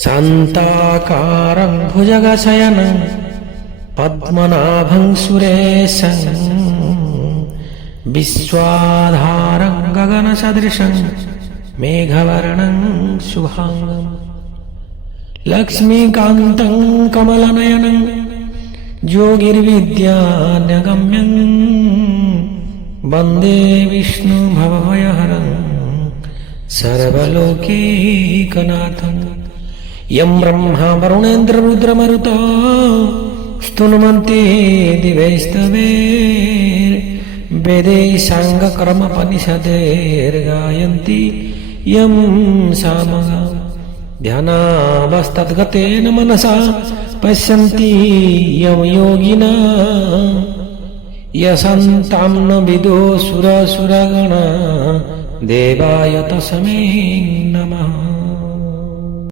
शान्ताकारं भुजगशयनं पद्मनाभं सुरेशं विश्वाधारं गगनसदृशं मेघवर्णं शुभांगं लक्ष्मीकान्तं कमलनयनं योगिर्विद्यानगम्यं वन्दे विष्णुभवभयहरं सर्वलोकैकनाथं यं ब्रह्मा वरुणेन्द्ररुद्रमरुतो स्तुन्वन्ते दिवैस्तवैर्वेदै साङ्गकर्मोपनिषदैर्गायन्ति यं सामगां ध्यानावस्थितगतेन मनसा पश्यन्ति यं योगिना यशन्तां न विदो सुरसुरगणा देवाय तस्मै नमः।